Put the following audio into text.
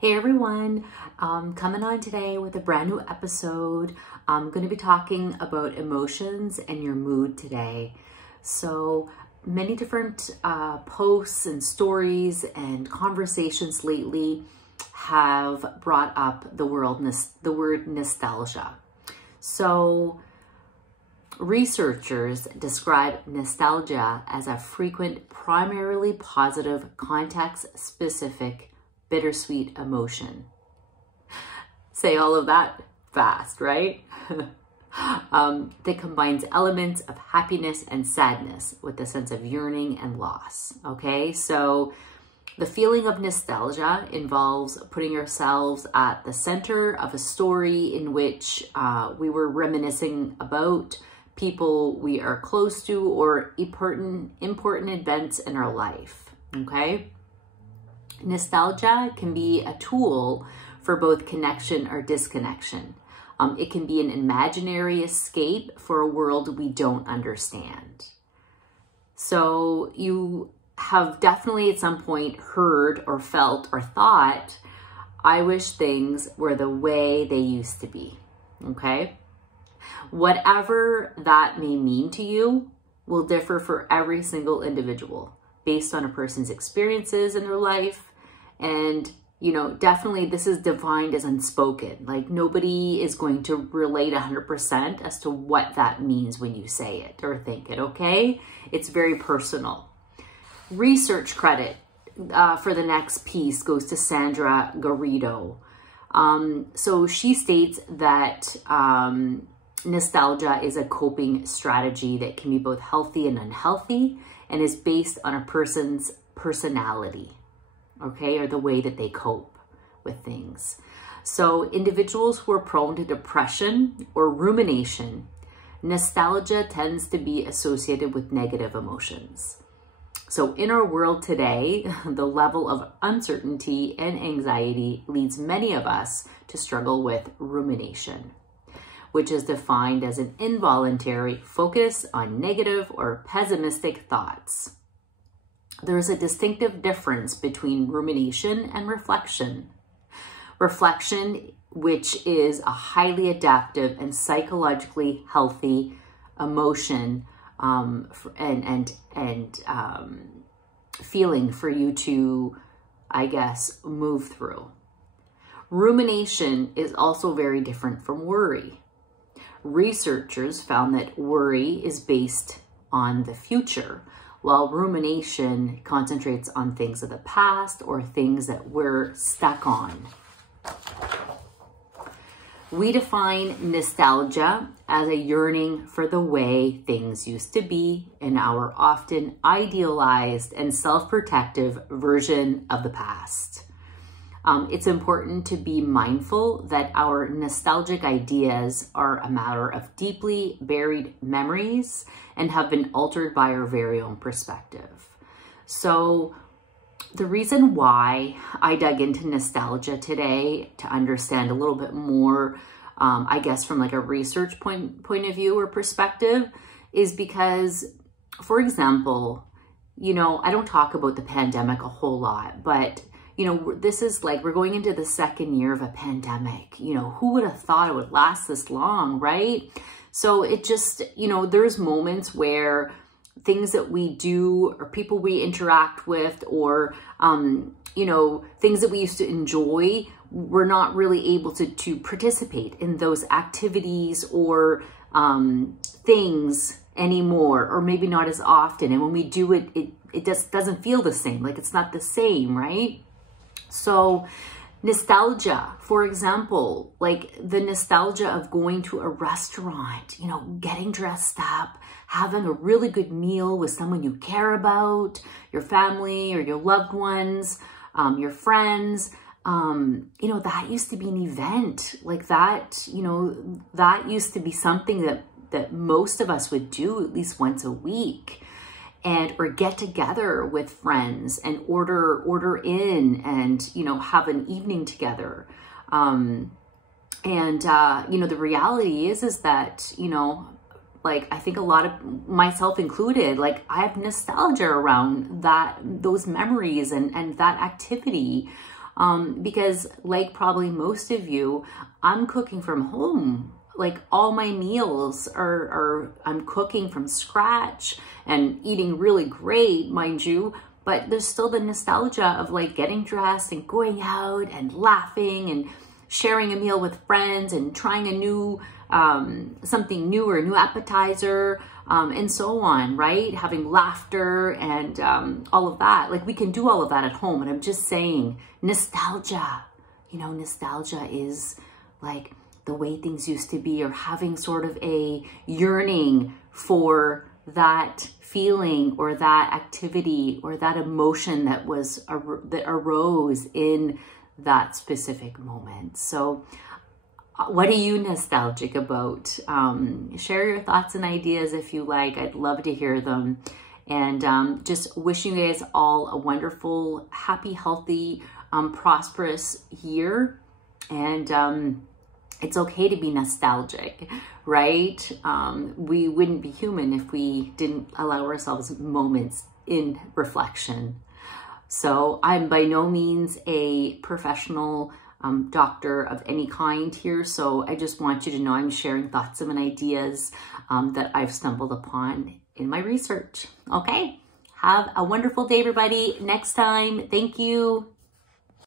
Hey everyone, coming on today with a brand new episode. I'm going to be talking about emotions and your mood today. So many different posts and stories and conversations lately have brought up the word nostalgia. So researchers describe nostalgia as a frequent, primarily positive, context-specific bittersweet emotion. Say all of that fast, right? That combines elements of happiness and sadness with a sense of yearning and loss. Okay, so the feeling of nostalgia involves putting ourselves at the center of a story in which we were reminiscing about people we are close to or important events in our life. Okay. Nostalgia can be a tool for both connection or disconnection. It can be an imaginary escape for a world we don't understand. So you have definitely at some point heard or felt or thought, I wish things were the way they used to be, okay? Whatever that may mean to you will differ for every single individual based on a person's experiences in their life. And, you know, definitely this is defined as unspoken. Like nobody is going to relate 100% as to what that means when you say it or think it, okay? It's very personal. Research credit for the next piece goes to Sandra Garrido. So she states that nostalgia is a coping strategy that can be both healthy and unhealthy and is based on a person's personality. Okay, or the way that they cope with things. So individuals who are prone to depression or rumination, nostalgia tends to be associated with negative emotions. So in our world today, the level of uncertainty and anxiety leads many of us to struggle with rumination, which is defined as an involuntary focus on negative or pessimistic thoughts. There's a distinctive difference between rumination and reflection. Reflection, which is a highly adaptive and psychologically healthy emotion and feeling for you to, I guess, move through. Rumination is also very different from worry. Researchers found that worry is based on the future, while rumination concentrates on things of the past or things that we're stuck on. We define nostalgia as a yearning for the way things used to be in our often idealized and self-protective version of the past. It's important to be mindful that our nostalgic ideas are a matter of deeply buried memories and have been altered by our very own perspective. So the reason why I dug into nostalgia today to understand a little bit more, I guess from like a research point of view or perspective, is because, for example, you know, I don't talk about the pandemic a whole lot, but you know, this is like, we're going into the second year of a pandemic. You know, who would have thought it would last this long, right? So it just, you know, there's moments where things that we do or people we interact with or, you know, things that we used to enjoy, we're not really able to participate in those activities or things anymore, or maybe not as often. And when we do it, it just doesn't feel the same. Like it's not the same, right? So nostalgia, for example, like the nostalgia of going to a restaurant, you know, getting dressed up, having a really good meal with someone you care about, your family or your loved ones, your friends, you know, that used to be an event like that, you know, that used to be something that most of us would do at least once a week. Or get together with friends and order in and, you know, have an evening together. You know, the reality is that, you know, like I think a lot of myself included, like I have nostalgia around those memories and that activity. because like probably most of you, I'm cooking from home. Like all my meals are I'm cooking from scratch and eating really great, mind you, but there's still the nostalgia of like getting dressed and going out and laughing and sharing a meal with friends and trying a new, something new or a new appetizer, and so on, right? Having laughter and all of that. Like we can do all of that at home. And I'm just saying, nostalgia, you know, nostalgia is like the way things used to be, or having sort of a yearning for that feeling or that activity or that emotion that was that arose in that specific moment. So what are you nostalgic about? Share your thoughts and ideas if you like. I'd love to hear them. And just wishing you guys all a wonderful, happy, healthy, prosperous year. And it's okay to be nostalgic, right? We wouldn't be human if we didn't allow ourselves moments in reflection. So I'm by no means a professional doctor of any kind here. So I just want you to know I'm sharing thoughts and ideas that I've stumbled upon in my research. Okay, have a wonderful day, everybody. Next time, thank you.